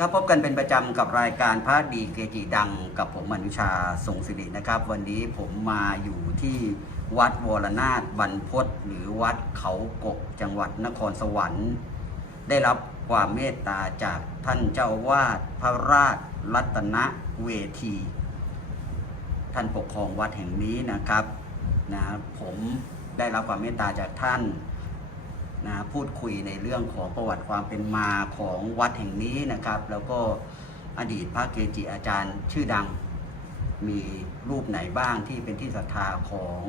ครับพบกันเป็นประจำกับรายการพระดีเกจิดัง กับผมอนุชาทรงศิรินะครับ วันนี้ผมมาอยู่ที่วัดวรนาถบรรพตหรือวัดเขากกจังหวัดนครสวรรค์ ได้รับความเมตตาจากท่านเจ้าอาวาดพระราชรัตนเวที ท่านปกครองวัดแห่งนี้นะครับนะผมได้รับความเมตตาจากท่าน นะพูดคุยในเรื่องของประวัติความเป็นมาของวัดแห่งนี้นะครับ แล้วก็อดีตพระเกจิอาจารย์ชื่อดังมีรูปไหนบ้างที่เป็นที่ศรัทธาของ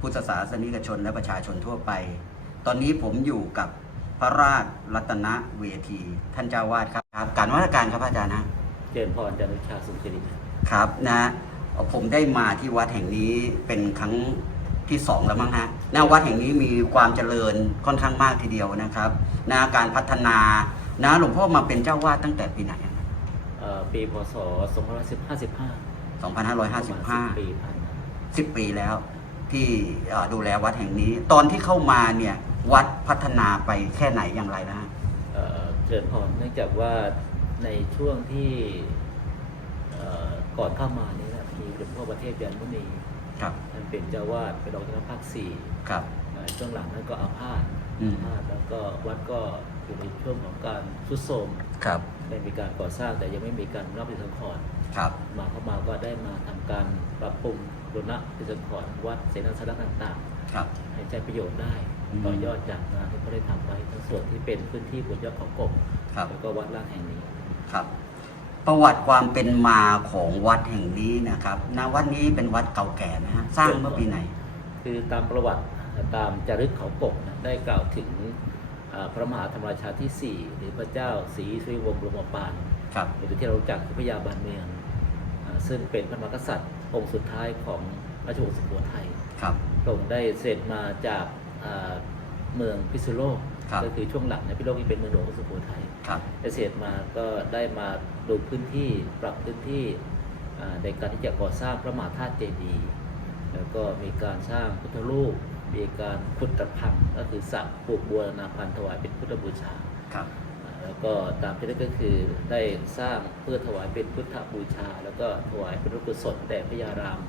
พุทธศาสนิกชนและประชาชนทั่วไป ตอนนี้ผมอยู่กับพระราชรัตนเวที ท่านเจ้าวาดครับครับการวัฒการครับอาจารย์นะเจริญพรจารุชาสุจริตครับนะผมได้มาที่วัดแห่งนี้เป็นครั้งที่สองแล้วมั้งฮะ นะวัดแห่งนี้มีความเจริญค่อนข้างมากทีเดียวนะครับนะการพัฒนานะหลวงพ่อมาเป็นเจ้าวาดตั้งแต่ปีไหนอะเอ่อปีพศ2555 2555 ปีผ่านมา10 ปีแล้ว ที่เอ่อดูแลวัดแห่งนี้ ตอนที่เข้ามาเนี่ยวัดพัฒนาไปแค่ไหนอย่างไรนะฮะเอ่อเจริญพรเนื่องจากว่าในช่วงที่เอ่อก่อนเข้ามานี่นะมีหลวงพ่อประเทศยันมุนี ครับท่านเป็นเจ้าวาดเป็นรองเจ้าภาคสี่ครับเอ่อช่วงหลังนั้นก็อาพาธอืมอาพาธแล้วก็วัดก็อยู่ในช่วงของการทรุดโทรมครับได้มีการก่อสร้างแต่ยังไม่มีการรับผิดชอบขอนครับมาเข้ามาก็ได้มาทำการปรับปรุงบูรณะพิจารณาวัดเสนาสนะต่างครับๆให้ใช้ประโยชน์ได้อืมต่อยอดจากงานที่เขาได้ทำไว้ทั้งส่วนที่เป็นพื้นที่บนยอดเขากบครับแล้วก็วัดล่างแห่งนี้ครับ ประวัติความเป็นมาของวัดแห่งนี้นะครับนะวัดนี้เป็นวัดเก่าแก่นะฮะสร้างเมื่อปีไหน คือตามประวัติตามจารึกเขากบนะได้กล่าวถึงอ่าพระมหาธรรมราชาที่ 4 หรือพระเจ้าศรีสุริวงศ์บรมปานครับหรือที่เรารู้จักคือพระยาบานเมืองอ่าซึ่งเป็นพระมหากษัตริย์องค์สุดท้ายของราชวงศ์สุโขทัยครับพระองค์ได้เสด็จมาจากอ่าเมืองพิษณุโลกครับก็คือช่วงหลังในยพิษณุโลกที่เป็นเมืองหลวงของสุโขทัย ครับได้เสด็จมาก็ได้มาดูพื้นที่ปรับพื้นที่อ่าในการที่จะก่อสร้างพระมหาธาตุเจดีย์แล้วก็มีการสร้างพุทธรูปมีการขุดตะพังก็คือสระปลูกบัวนาพันธ์ถวายเป็นพุทธบูชาครับอ่าแล้วก็ตามที่ได้ก็คือได้สร้างเพื่อถวายเป็นพุทธบูชา แล้วก็ถวายเป็นกุศลแด่พระยาราม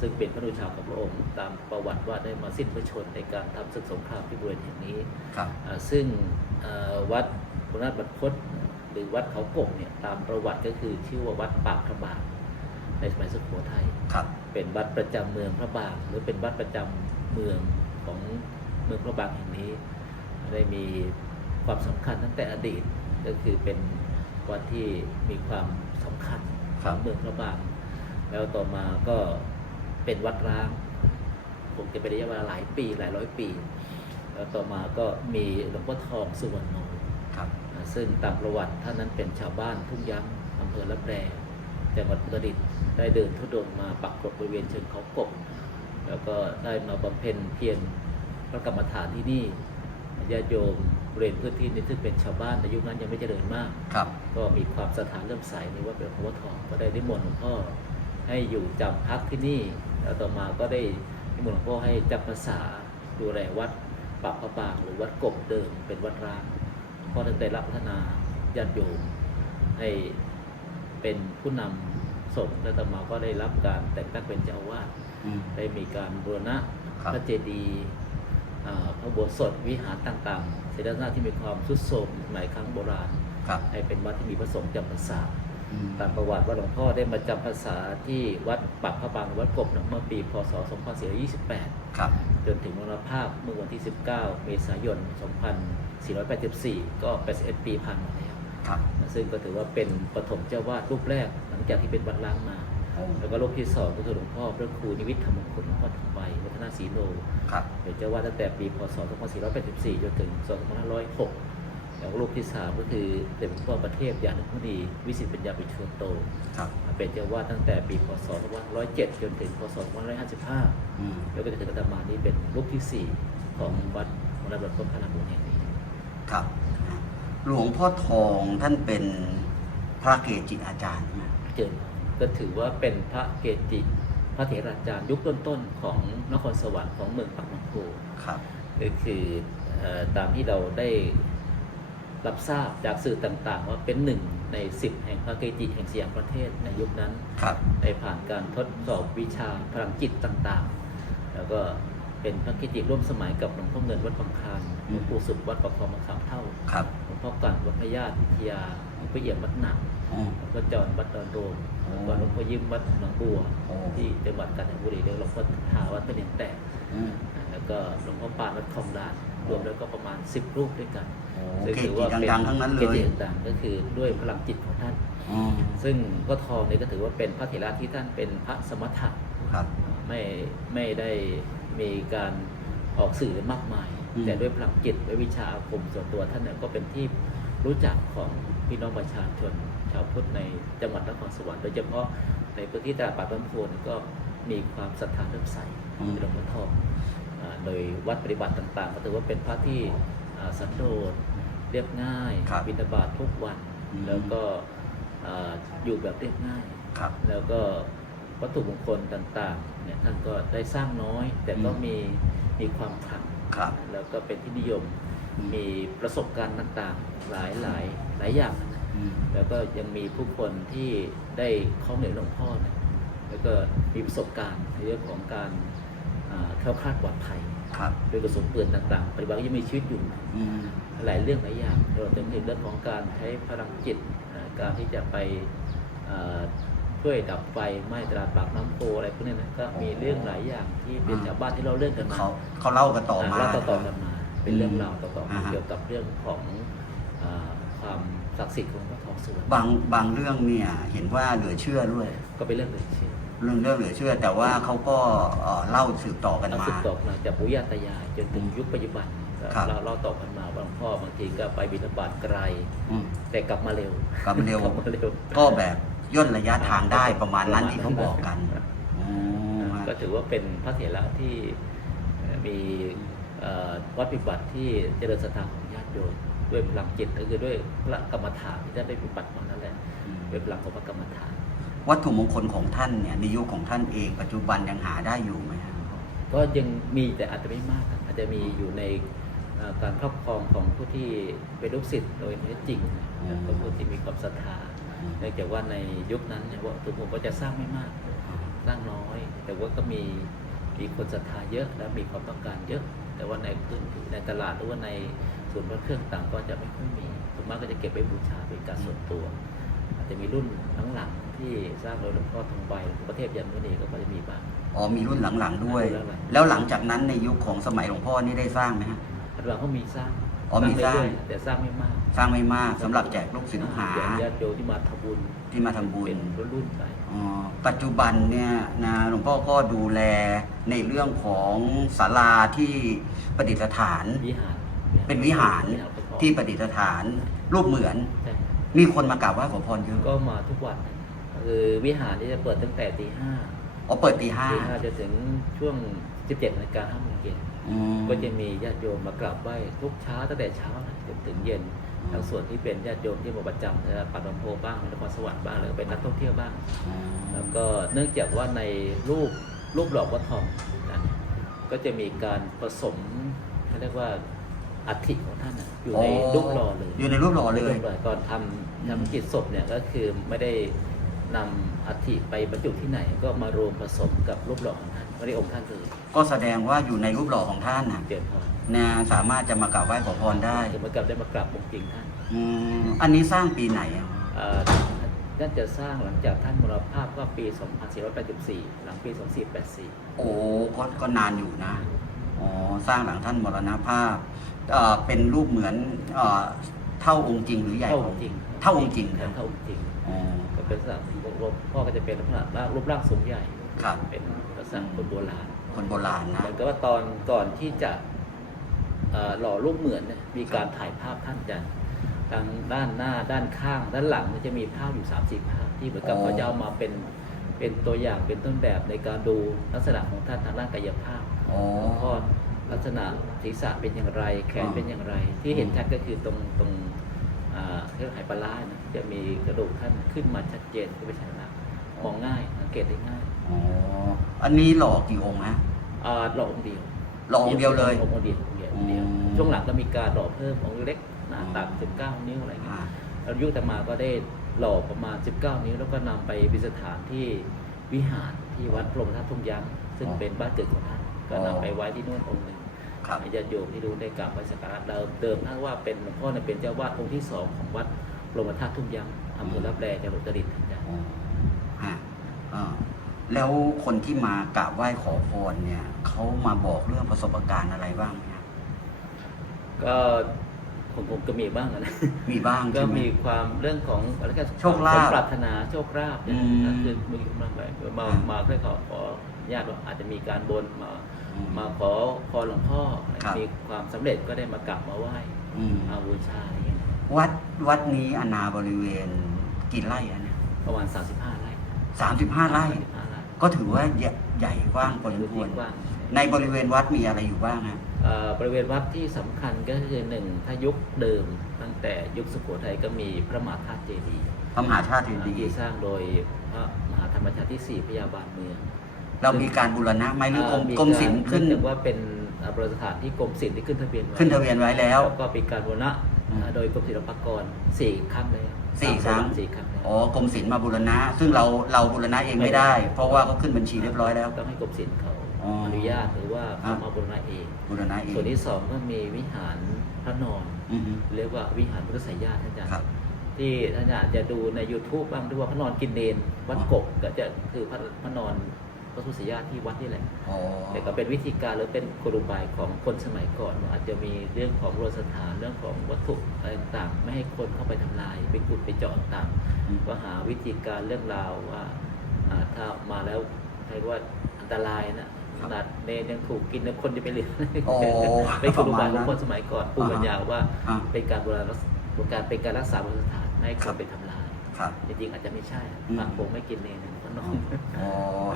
ซึ่งเป็นพระบูชาของพระองค์ตามประวัติว่าได้มาสิ้นพระชนม์ในการทำศึกสงครามที่บริเวณแห่งนี้ครับอ่าซึ่งอ่าวัดพ ระนาถบรรพตหรือวัดเขากบเนี่ยตามประวัติก็คือชื่อว่าวัดปากพระบางในสมัยสุโขทัยครับ เป็นวัดประจำเมืองพระบางหรือเป็นวัดประจำเมืองของเมืองพระบางแห่งนี้ ได้มีความสำคัญตั้งแต่อดีตก็คือเป็นวัดที่มีความสำคัญขครัองบเมืองพระบาง แล้วต่อมาก็เป็นวัดร้างคงจะเป็นระยะเวลาหลายปีหลายร้อยปี แล้วต่อมาก็มีหลวงพ่อทองสุวรรณโนครับอ่า ซึ่งตามประวัติท่านนั้นเป็นชาวบ้านทุ่งยั้งอำเภอละแปรจังหวัดอุตรดิตถ์ได้เดินทุดงค์มาปักกรดบริเวณเชิงเขากบ แล้วก็ได้มาบำเพ็ญเพียรพระกรรมฐานที่นี่ญาติโยมบริเวณพื้นที่นี้ซึ่งเป็นชาวบ้านในยุคนั้นยังไม่เจริญมากครับก็มีความศรัทธาเริ่อมใสในวัดเป็นหลวงพ่อทองก็ได้นิมนต์หลวงพ่อให้อยู่จำพักที่นี่ แล้วต่อมาก็ได้นิมนต์หลวงพ่อให้จำพรรษาดูแลวัดปากพระบางหรือวัดกบเดิมเป็นวัดร้างหลวง พ่อท่านได้รับพัฒนาญาติโยมให้เป็นผู้นำสงฆ์และต่อมาก็ได้รับการแต่งตั้งเป็นเจ้าอาวาสอืมได้มีการบูรณะครับพระเจดีย์อ่าพระอุโบสถวิหารต่างๆเสด็จหน้าที่มีความทรุดโทรมสมัยครั้งโบราณครับให้เป็นวัดที่มีพระสงฆ์จำพรรษาอืมตามประวัติว่าหลวงพ่อได้มาจำพรรษาที่วัดปักพระบางวัดกบเมื่อปีพศ 2428ครับจนถึงมรณภาพเมื่อวันที่ 19 เมษายน 2484 ก็ 81 ปีผ่านมาแล้วครับ ซึ่งก็ถือว่าเป็นปฐมเจ้าวาดรูปแรก หลังจากที่เป็นวัดล้างมาโอ้แล้วก็รูปที่สองก็คือหลวงพ่อพระครูนิวิทธรรมคุณหลวงพ่อทองใบวัฒนาศรีโนครับเป็นเจ้าวาดตั้งแต่ปีพศ 2484 จนถึง 2506 แล้วรูปที่สามก็คือเด็จหลวงพ่อประเทศยานุมุนีวิสิตปัญญาปิชโชโตครับเป็นเจ้าวาดตั้งแต่ปีพศ 2507 จนถึง พศ 2555อืมแล้วก็จะถึงอาตมานี้เป็นรูปที่สี่ของวัดมรดกต้นพระบุญแห่งนี้ ครับ หลวงพ่อทองท่านเป็นพระเกจิอาจารย์ใช่ไหมเจนก็ถือว่าเป็นพระเกจิพระเถราจารย์ยุคต้นๆของนครสวรรค์ของเมืองปากน้ำโพครับก็คือเอ่อตามที่เราได้รับทราบจากสื่อต่างๆ ว่าเป็นหนึ่งในสิบแห่งพระเกจิแห่งสยามประเทศในยุคนั้นครับได้ผ่านการทดสอบวิชาพลังจิตต่างๆ แล้วก็ เป็นพระเกจิร่วมสมัยกับหลวงพ่อเงินวัดบางคลานหลวงปู่สุขวัดประคองมะขามเท่าครับ หลวงพ่อกันวัดพระญาติวิทยาหลวงพ่อเอี่ยมวัดหนักอ๋อหลวงพ่อจอนวัดดอนโดมอ๋อแล้วก็หลวงพ่อยิ้มวัดหนองบัวโอ้ที่จังหวัดกาญจนบุรีแล้วหลวงพ่อทาวัดพระเนียงแตกอืมแล้วก็หลวงพ่อปานวัดคลองลานรวมแล้วก็ประมาณ 10 รูปด้วยกันโอ้ซึ่งเกถือจิว่าเป็นดังๆทั้งนั้นเลเกยจิดังๆก็คือด้วยพลังจิตของท่านอ๋อซึ่งก็ทองนี่ก็ถือว่าเป็นพระเถระที่ท่านเป็นพระสมถะครับไม่ไม่ได้ มีการออกสื่อมากมาย อืม แต่ด้วยพลังจิตด้วยวิชาอาคมส่วนตัวท่านเนี่ยก็เป็นที่รู้จักของพี่น้องประชาชน ชาวพุทธในจังหวัดนครสวรรค์โดยเฉพาะในพื้นที่ตลาดป่าบ้านโพนก็มีความศรัทธาเริ่อมใสในหลวงพ่อทองอ่าโดยวัดปฏิบัติต่างๆ ก็ถือว่าเป็นพระที่อ่าสันโดษเรียบง่ายครับบิณฑบาตทุกวัน อืม แล้วก็อ่าอยู่แบบเรียบง่าย ครับ แล้วก็ วัตถุมงคลต่างๆเนี่ยท่านก็ได้สร้างน้อย แต่ก็อืมมีมีความขลังครับ แล้วก็เป็นที่นิยมอืมมีประสบการณ์ต่างๆ หลายหลายหลายอย่าง อืม แล้วก็ยังมีผู้คนที่ได้เข้าเหนือหลวงพ่อเนี่ยแล้วก็มีประสบการณ์ในเรื่องของการอ่าแคล้วคลาดปลอดภัยครับ โดยกระสุนปืนต่างๆปัจจุบันก็ยังมีชีวิตอยู่ อืม หลายเรื่องหลายอย่างรวมถึงในเรื่องของการใช้พลังจิตอ่าการที่จะไปอ่า ช่วยดับไฟไหม้ตลาดปากน้ำโพอะไรพวกนี้นะก็มีเรื่องหลายอย่างที่เป็นอ่าชาวบ้านที่เราเรื่องกันมาเขาเขาเล่ากันต่อมาเล่าต่อๆกันมา เป็นเรื่องราวต่อๆอ่ามาฮะเกี่ยวกับเรื่องของอ่าความศักดิ์สิทธิ์ของพระทองสุวรรณบางบางเรื่องเนี่ยเห็นว่าเหลือเชื่อด้วย ก็เป็นเรื่องเหลือเชื่อเรื่องเรื่องเหลือเชื่อ แต่ว่าเขาก็เอ่อเล่าสืบต่อกันเรามาสืบต่อมาจากปู่ย่าตายายจนถึงอืมยุคปัจจุบันก็ครับเราเราต่อกันมาบางพ่อบางทีก็ไปบิณฑบาตไกลอืมแต่กลับมาเร็วกลับมาเร็ว กลับมาเร็วก็แบบ ย่นระยะทางได้ประมาณนั้นที่เขาบอกกันครับอ๋อฮะก็ถือว่าเป็นพระเถระที่เอ่อมีเอ่อวัดปฏิบัติที่เจริญศรัทธาของญาติโยมด้วยพลังจิตก็คือด้วยพระกรรมฐานที่ท่านได้ปฏิบัติมานั่นแหละอืมด้วยพลังของพระกรรมฐาน วัตถุมงคลของท่านเนี่ยในยุคของท่านเองปัจจุบันยังหาได้อยู่ไหมฮะก็ยังมีแต่อาจจะไม่มากครับอาจจะมีอยู่ในเอ่อการครอบครองของผู้ที่เป็นลูกศิษย์โดยแท้จริงนะครับก็ผู้ที่มีความศรัทธา เนื่องจากว่าในยุคนั้นเนี่ยวัตถุมงคลก็จะสร้างไม่มาก สร้างน้อย แต่ว่าก็มีมีคนศรัทธาเยอะและมีความต้องการเยอะ แต่ว่าในพื้นที่ในตลาดหรือว่าในศูนย์พระเครื่องต่างก็จะไม่ค่อยมีส่วนมากก็จะเก็บไว้บูชาเป็นการส่วนตัว อาจจะมีรุ่นหลังๆที่สร้างโดยหลวงพ่อทองใบหลวงพ่อเทพยันมุนีก็พอจะมีบ้างอ๋อมีรุ่นหลังๆด้วยรุ่นหลังๆแล้วหลังจากนั้นในยุคของสมัยหลวงพ่อนี่ได้สร้างไหมฮะปัจจุบันก็มีสร้าง อ๋อมีสร้างเอยๆแต่สร้างไม่มากสร้างไม่มากสำหรับแจกลูกศิษย์ลูกหาแจกญาติโยมที่มาทำบุญที่มาทำบุญเป็นรุ่นๆไปอ๋อปัจจุบันเนี่ยนะหลวงพ่อก็ดูแลในเรื่องของศาลาที่ประดิษฐาน วิหารเป็นวิหารวิหารพระทองที่ประดิษฐานรูปเหมือน ใช่มีคนมากราบไหว้ขอพรเยอะก็มาทุกวันนะคือวิหารที่จะเปิดตั้งแต่ตีห้าอ๋อเปิดตีห้าตีห้าจะถึงช่วง 17นาฬิกาห้าโมงเย็นอืม ก็จะมีญาติโยมมากราบไหว้ทุกเช้าตั้งแต่เช้านะจนถึงเย็นอืมทั้งส่วนที่เป็นญาติโยมที่มาประจำนะครับปัดลำโพบ้างนครสวรรค์บ้างหรือเป็นนักท่องเที่ยวบ้างอ๋อแล้วก็เนื่องจากว่าในรูปรูปหล่อวัดทองนะก็จะมีการผสมเขาเรียกว่าอัฐิของท่านนะอยู่ในรูปหล่อเลยอยู่ในรูปหล่อเลยรูปหล่อก่อนทำทำกิจศพเนี่ยก็คือไม่ได้นำอัฐิไปบรรจุที่ไหนก็มารวมผสมกับรูปหล่อของท่าน ไม่ได้องค์ท่านเลยก็แสดงว่าอยู่ในรูปหล่อของท่านนะเปลี่ยนพอนะสามารถจะมากราบไหว้ขอพรได้จะมากลับได้มากราบองค์จริงท่านอืมอันนี้สร้างปีไหนอะเอ่อท่านจะสร้างหลังจากท่านมรณภาพก็ปี 2484 หลังปี 2484 โอ้ก็ก็นานอยู่นะอ๋อสร้างหลังท่านมรณภาพเอ่อเป็นรูปเหมือนเอ่อเท่าองค์จริงหรือใหญ่เท่ากว่าองค์จริงเท่าองค์จริงเท่านะองค์จริงอ๋อก็เป็นลักษณะรูปพ่อก็จะเป็นลักษณะร่างรูปร่างสูงใหญ่ครับเป็น ลักษณะคนโบราณคนโบราณนะเหมือนกับว่าตอนก่อนที่จะเอ่อหล่อรูปเหมือนเนี่ยมีการถ่ายภาพท่านกันทางด้านหน้าด้านข้างด้านหลังเนี่ยจะมีภาพอยู่3 4ภาพที่เหมือนกับอ๋อเขาจะเอามาเป็นเป็นตัวอย่างเป็นต้นแบบในการดูลักษณะของท่านทางด้านกายภาพอ๋อข้อลักษณะศีรษะเป็นอย่างไร แขนอ๋อเป็นอย่างไร ที่เห็นชัดก็คือตรงตรงอ่าเรื่องไหปลาร้านะจะมีกระดูกท่านขึ้นมาชัดเจนก็ไม่ใช่นะ มองง่ายสังเกตได้ง่ายอ๋ออันนี้หล่อกี่องค์ฮะอ่าหล่อองค์เดียวหล่อองค์เดียวเลยองค์เดียวองค์เดียวองค์เดียว อืม ช่วงหลังก็มีการหล่อเพิ่มองค์เล็กหนาตัก19 นิ้วอะไรเงี้อ่ายแล้วยุคต่อมาก็ได้หล่อประมาณ 19 นิ้ว แล้วก็นำไปประดิษฐานที่วิหารที่วัดพรหมธาตุทุ่งยั้งซึ่งเป็นบ้านเกิดของท่านก็นำไปไว้ที่นู่นองค์หนึ่งครับให้ญาติโยมที่รู้ได้กราบไหว้สักการะเดิมเดิมท่านว่าเป็นหลวงพ่อเนี่ยเป็นเจ้าวาดองค์ที่สองของวัดพรหมธาตุทุ่งยั้งอำเภอรับแลจังหวัดอุตรดิตถ์นะอ๋อฮะอ่า แล้วคนที่มากราบไหว้ขอพรเนี่ยเขามาบอกเรื่องประสบการณ์อะไรบ้างเนี่ยก็ผมผมก็มีบ้างอะนะมีบ้างก็ใช่ไหม มีความเรื่องของอะไรกันโชคลาภสมปรารถนาโชคลาภเนี่ยอืมก็คือมีมาแบบมาอ่าม มาเพื่อขอขอญาติว่าอาจจะมีการบนมา อืม มาขอพรหลวงพ่อครับ มีความสำเร็จก็ได้มากราบมาไหว้อืมมาบูชาอะไรอย่างเงี้ยวัดวัดนี้อนาบริเวณกี่ไร่อะเนี่ยประมาณ 35ไร่ สามสิบห้าไร่ 35ไร่ ก็ถือว่าใหญ่ใหญ่กว้างพอสมพื้นคที่วรกว้างในบริเวณวัดมีอะไรอยู่บ้างฮะ เอ่อบริเวณวัดที่สำคัญก็คือหนึ่งถ้ายุคเดิม ตั้งแต่ยุคสุโขทัยก็มีพระมหาธาตุเจดีย์พระมหาชาติดีที่สร้างโดยพระมหาธรรมชาติที่สี่พยาบาลเมืองเรามีการบูรณะไหมหรือกรมเอ่กรมศิลป์ขึ้นเนื่องจากว่าเป็นอ่าบริษัทที่กรมศิลป์ที่ขึ้นทะเบียนไว้ขึ้นทะเบียนไว้แล้วก็เป็นการบูรณะ อืมอ่าโดยกรมศิลปากรสี่ครั้งแล้วสี่ครั้ง สี่ครั้งแล้วอ๋อกรมศิลป์มาบูรณะ ซึ่งเราเราบูรณะเองไม่ได้ เพราะว่าเขาขึ้นบัญชีเรียบร้อยแล้ว ต้องให้กรมศิลป์เขาอ๋อออนุญาตหรือว่าเขาอะมาบูรณะเอง บูรณะเองส่วนที่สองก็มีวิหารพระนอน อือฮึ เรียกว่าวิหารพุทธสายญาติท่านอาจารย์ครับที่ท่านอาจารย์จะดูใน YouTube บ้างด้วยว่าพระนอนกินเนนวัดอ๋อกบก็จะคือพระพระนอน พระพุทธสายญาติที่วัดนี่แหละอ๋อแต่ก็เป็นวิธีการหรือเป็นกลอุบายของคนสมัยก่อนว่าอาจจะมีเรื่องของโรสถานเรื่องของวัตถุอะไรต่างๆ ไม่ให้คนเข้าไปทำลายไปขุดไปเจาะต่างอืมๆก็หาวิธีการเรื่องราวว่าอ่าถ้ามาแล้วใครว่าอันตรายนะขนาดเนรยังถูกกินแล้วคนจะไปเรียนโอ้เป็นกลอุบายของประมาณนั้นคนสมัยก่อนปูปัญญาว่าอ่าเป็นการโบราณรักษาการเป็นการรักษาโรสถานไม่ให้คครันบไปทำลายครับจริงๆอาจจะไม่ใช่อืมพระคงไม่กินเนรพระ นอ๋ออนอ๋อ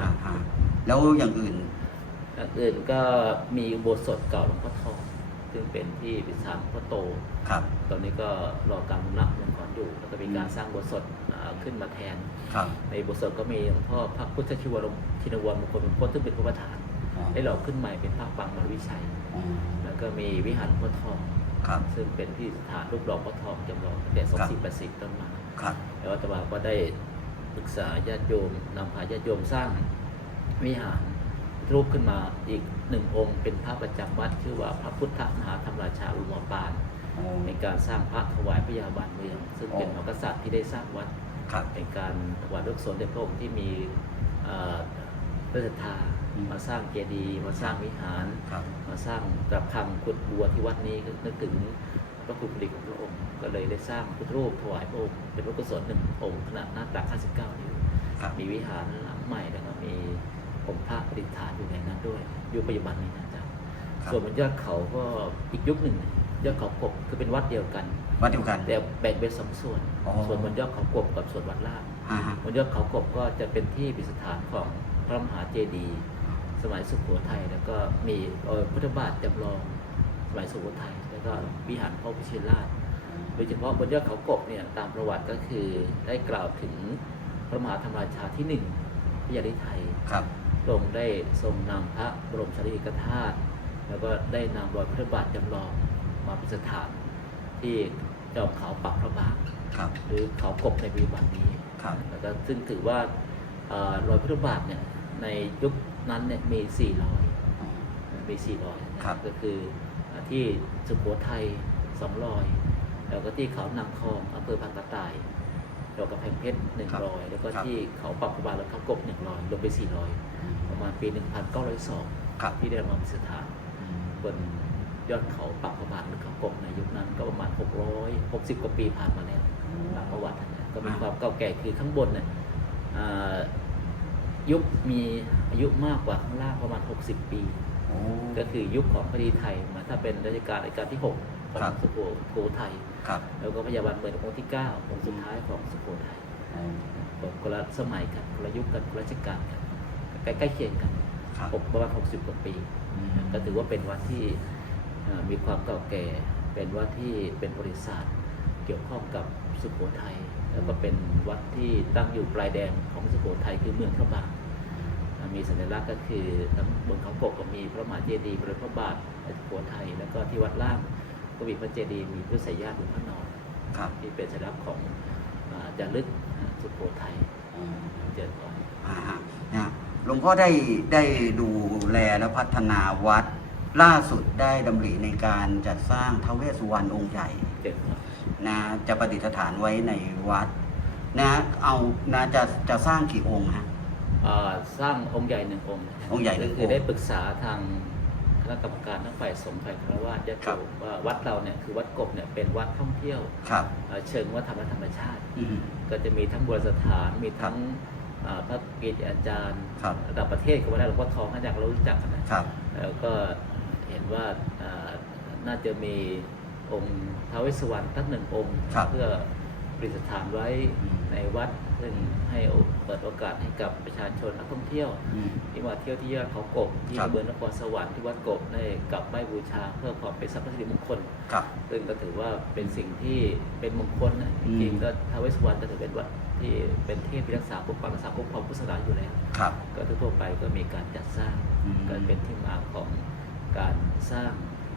ฮะฮะแล้วอย่างอื่น อย่างอื่นก็มีอุโบสถเก่าหลวงพ่อทองซึ่งเป็นที่ปิสามพ่อโต ครับ ตอนนี้ก็รอการรับเงินก่อนอยู่ แล้วก็มีการสร้างอุโบสถอ่าขึ้นมาแทน ครับ ในอุโบสถก็มีหลวงพ่อพระพุทธชิวรมชินวรมงคลเป็นพุทธซึ่งเป็นพระประธาน อ๋อให้เราขึ้นใหม่เป็นพระปังมรวิชัย อ๋อแล้วก็มีวิหารหลวงพ่อทอง ครับ ซึ่งเป็นที่สถานรูปหล่อพ่อทองจำลองตั้งแต่ ครับ 2480 ต้นมา ครับ แล้วอาตมาก็ได้ ปรึกษาญาติโยมนำพาญาติโยมสร้างวิหารรูปขึ้นมาอีกหนึ่งองค์ เป็นพระประจำวัดชื่อว่าพระพุทธมหาธรรมราชาอุมาปานอ๋อในการสร้างพระถวายพระยาบาลเมือง ซึ่งเป็นอ๋อมหากษัตริย์ที่ได้สร้างวัดครับในการถวายลูกสนเด็จพระองค์ที่มีเอ่อพระศรัทธาอืมมาสร้างเจดีย์มาสร้างวิหารครับมาสร้างกระพังขุดบัวที่วัดนี้ก็นึกถึงพ ระคุณผลิของพระองค์ ก็เลยได้สร้างพุทธรูปถวายพระองค์เป็นพระกุศลหนึ่งองค์ขนาดหน้าตัก 59 นิ้วครับมีวิหารหลังใหม่แล้วก็มีองค์พระประดิษฐานอยู่ในนั้นด้วยยุคปัจจุบันนี้นะจ๊ะครับส่วนบนยอดเขาก็อีกยุคหนึ่งยอดเขากบคือเป็นวัดเดียวกัน วัดเดียวกันแต่แบ่งเป็นสองส่วนอ๋อส่วนบนยอดเขากบกับส่วนวัดล่างอ่าฮะบนยอดเขากบก็จะเป็นที่ประดิษฐานของพระมหาเจดีย์สมัยสุโขทัยแล้วก็มีเอ่อพุทธบาทจำลองสมัยสุโขทัย แล้วก็วิหารพระพิชิตราชโดยเฉพาะบนยอดเขากบเนี่ยตามประวัติก็คือได้กล่าวถึงพระมหาธรรมราชาที่หนึ่งพระยาฤทัยครับพระองค์ได้ทรงนำพระบรมสารีริกธาตุแล้วก็ได้นำรอยพระบาทจำลองมาประดิษฐานที่จอมเขาปักพระบางครับหรือเขากบในปัจจุบันนี้ครับแล้วก็ซึ่งถือว่าเอ่อรอยพระบาทเนี่ยในยุคนั้นเนี่ยมีสี่รอยอ๋อมีสี่รอยนะคครัรับบก็คืออ่า ที่สุโขทัยสองรอยแล้วก็ที่เขานางทองอำเภอพังกระต่ายดอกกระแพงเพชรหนึ่งครับรอยแล้วก็ครับที่เขาปักพระบาทและเขากบหนึ่งรอยรวมเป็นสี่รอยอืมประมาณปีหนึ่งพันเก้าร้อยสองครับที่ได้มาประดิษฐานอืมบนยอดเขาปักพระบาทหรือเขากบในยุคนั้นก็ประมาณหกร้อยหกสิบกว่าปีผ่านมาแล้วตามประวัตินะก็มีความเก่าแก่คือข้างบนเนี่ยอ่ายุคมีอายุมากกว่าข้างล่างประมาณ 60 ปีโอ้ ก็คือยุคของพอดีไทยมาถ้าเป็นรัชกาลรัชกาลที่6ของครับสุโขโขทัยครับแล้วก็พยาบาลเมืององค์ที่9องค์สุดท้ายของสุโขทัยอ๋อคนละสมัยกันคนละยุคกันคนละราชกาลกันใกล้ๆเคียงกันครับหกประมาณ60 กว่าปีอืมก็ถือว่าเป็นวัดที่อ่ามีความเก่าแก่ เป็นวัดที่เป็นบริษัทเกี่ยวข้องกับสุโขทัย แล้วก็เป็นวัดที่ตั้งอยู่ปลายแดนของสุโขทัยคือเมืองพระบางอ่า มีสัญลักษณ์ก็คือทั้งบนเขากบก็มีพระมหาเจดีย์บริพระบาทในสุโขทัยแล้วก็ที่วัดล่างก็มีพระเจดีย์มีพุทธสายญาติบนพระนอนครับที่เป็นสัญลักษณ์ของอ่าจารึกอ่าสุโขทัยอ๋อเจริญพรอ่าฮะนะหลวงพ่อได้ได้ดูแลและพัฒนาวัดล่าสุดได้ดำริในการจัดสร้างทาวเวสสุวรรณองค์ใหญ่เจริญพรนะจะประดิษฐานไว้ในวัดนะเอานะจะจะสร้างกี่องค์ฮะอ่า สร้างองค์ใหญ่หนึ่งองค์นะฮะองค์ใหญ่หนึ่งคือองค์ได้ปรึกษาทางคณะกรรมการทั้งฝ่ายสงฆ์ฝ่ายคารวะญาติครัโยบมว่าวัดเราเนี่ยคือวัดกบเนี่ยเป็นวัดท่องเที่ยวครับอ่าเชิงวัฒนธรรมและธรรมชาติอืมก็จะมีทั้งโบราณสถานมีทั้งอ่าพระเกจิอาจารย์ครับระดับประเทศก็ว่าได้หลวงพ่อทองท่านอยากเรารู้จักนะครับแล้วก็เห็นว่าอ่าน่าจะมีองค์ท้าวเวสสุวรรณตั้งหนึ่งองค์ครับเพื่อประดิษฐานไว้อืมในวัด ซึ่งให้โอเปิดโอกาสให้กับประชาชนนักท่องเที่ยวอืมที่มาเที่ยวที่ยอดเขากบที่ครับอำเภอนครสวรรค์ที่วัดกบได้กลับไหว้บูชาเพื่อความเป็นสัพพสิริมงคลครับซึ่งก็ถือว่าเป็นสิ่งที่เป็นมงคลนะอืจมริงๆก็ท้าวเวสสุวรรณก็ถือเป็นวัดที่เป็นเทพที่รักษาปกปักรักษาคุ้มครองพุทธศาสนาอยู่แล้วครับก็ทั่วๆไปก็มีการจัดสร้างอืมก็เป็นที่มาของการสร้าง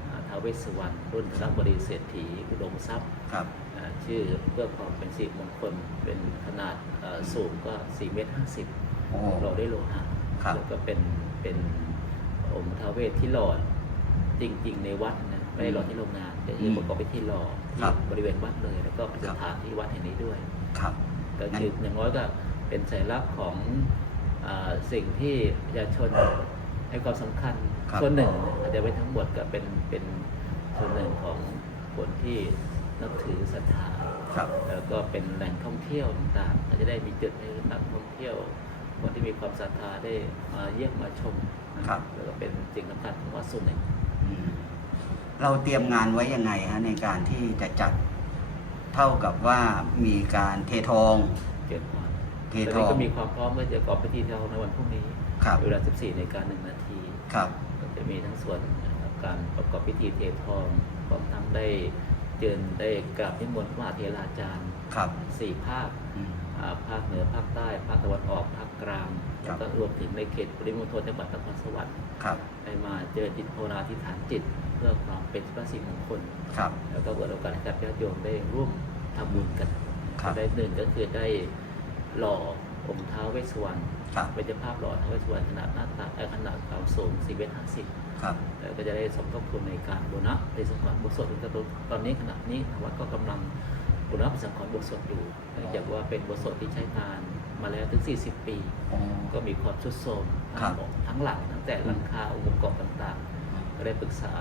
อ่าท้าวเวสสุวรรณรุ่นธนบดีเศรษฐีอุดมทรัพย์ครับอ่า ชื่อเพื่อความเป็นสิริมงคลเป็นขนาดเอ่อสูงก็4เมตร50โอ้เราได้โลหะครับ แล้วก็เป็นเป็นองค์ท้าวเวสที่หล่อจริง ๆ ในวัดนะไม่ได้หล่อที่โรงงานจะคือประกอบไปที่หล่อครัที่บบริเวณวัดเลยแล้วก็เป็นคสรับ ถานที่วัดแห่งนี้ด้วย ครับ ก็งั้นคืออย่างน้อยก็เป็นสัญลักษณ์ของอาสิ่งที่ประชาชนให้ความสำคัญครับ ส่วนหนึ่งนะอาจจะไม่ทั้งหมดก็เป็นเป็นส่วนหนึ่งของคนที่ นับถือศรัทธาครับ แล้วก็เป็นแหล่งท่องเที่ยวต่างๆก็จะได้มีจุดให้นักท่องเที่ยวคนที่มีความศรัทธาได้มาเยี่ยมมาชมนะครับ แล้วก็เป็นสิ่งสำคัญของวัดส่วนหนึ่งอืมเราเตรียมงานไว้ยังไงฮะในการที่จะจัดเท่ากับว่ามีการเททองเกิดความเทตอนทอนี้งก็มีความพร้อมว่าจะประกอบพิธีเทองในวันพรุ่งนี้ครับ เวลา 14นาฬิกาหนึ่งนาที ครับ ก็จะมีทั้งส่วนการประกอบพิธีเททองพร้อมทั้งได้ เจิญได้กราบนิมนต์พระมหาเทราจารย์ครับสี่ภาคอืมอ่าภาคเหนือภาคใต้ภาคตะวันออกภาคกลางครัแล้วบก็รวมถึงในเขตปริมณฑลจังหวัดนครสวรรค์ครับได้มาเจอจิตโพนาธิษฐานจิตเพื่อความเป็นพระสิริมงคลครับแล้วก็เปิดโอกาสให้กับญาติโยมได้ร่วมทำบุญกันครับได้หนึ่งก็คือได้หล่อองค์ท้าวเวสสวรรณครับเป็นเจ้าภาพหล่อท้าวเวสสวรรณขนาดหน้าตักเอ่อขนาดความสูง4เมตร50ครับ แล้วก็จะได้สมทบทุนในการบูรณะในสังขรณ์บทสวดตอนตอนนี้ขณะนี้ทางวัดก็กำลังบูรณะสังขรณ์บทสวดอยู่เนื่องจากว่าเป็นบทสวดที่ใช้งานมาแล้วถึง 40 ปีอ๋อก็มีความทรุดโทรมครับทั้งหลังตั้งแต่หลังคาองค์ประกอบต่างๆก็ได้ปรึกษา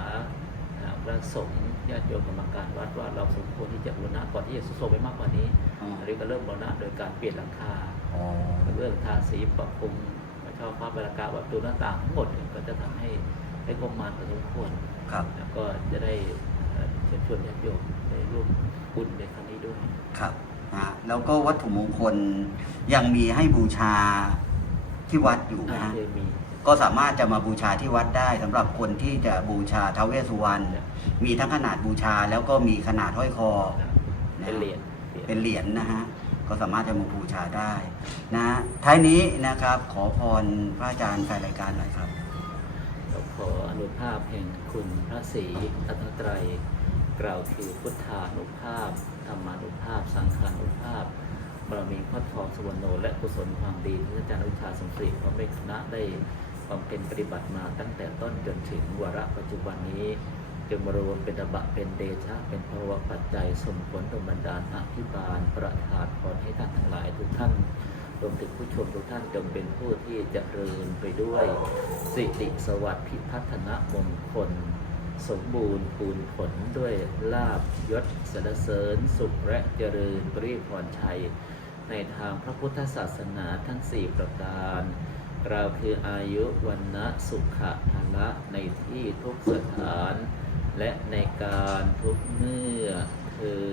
อ่าพระสงฆ์ญาติโยมกรรมการวัดว่าเราสมควรที่จะบูรณะก่อนที่จะทรุดโทรมไปมากกว่านี้อ๋ออันนี้ก็เริ่มบูรณะโดยการเปลี่ยนหลังคาอ๋อเรื่องทาสีปรับปรุงช่อฟ้าบรรยากาศประตูหน้าต่างทั้งหมดเนี่ยก็จะทำให้ ให้งบประมาณพอสมควรครับแล้วก็จะได้เอ่อเชิญชวนญาติโยมได้ร่วมบุญในครั้งนี้ด้วยครับนะฮะแล้วก็วัตถุมงคลยังมีให้บูชาที่วัดอยู่นะฮะเคยมีก็สามารถจะมาบูชาที่วัดได้สำหรับคนที่จะบูชาท้าวเวสสุวรรณมีทั้งขนาดบูชาแล้วก็มีขนาดห้อยคอเป็นเหรียญเป็นเหรียญนะฮะก็สามารถจะมาบูชาได้นะฮะท้ายนี้นะครับขอพรพระอาจารย์แฟนรายการหน่อยครับ เราขออนุภาพแห่งคุณพระศรีรัตนตรัย กล่าวคือพุทธานุภาพธรรมานุภาพ สังฆานุภาพบารมีพระทองสวรรณโนและกุศลความดีที่อาจารย์วิชาสมศรีพร้อมด้วยคณะได้ความเป็นปฏิบัติมาตั้งแต่ต้นจนถึงวาระปัจจุบันนี้จงมารวมเป็นตบะเป็นเดชะเป็นภาวะปัจจัยสมผลดลบันดาลอภิบาลประทานพรให้ท่านทั้งหลายทุกท่าน รวมถึงผู้ชมทุกท่านจงเป็นผู้ที่เจริญไปด้วยสิริสวัสดิ์พิพัฒนมงคล สมบูรณ์ปูนผลด้วยลาบยศสรรเสริญ สุขและเจริญปริพรชัย ในทางพระพุทธศาสนาทั้ง4ประการกล่าคืออายุวันนะสุขะภละในที่ทุกสถาน และในการทุกเมื่อคือ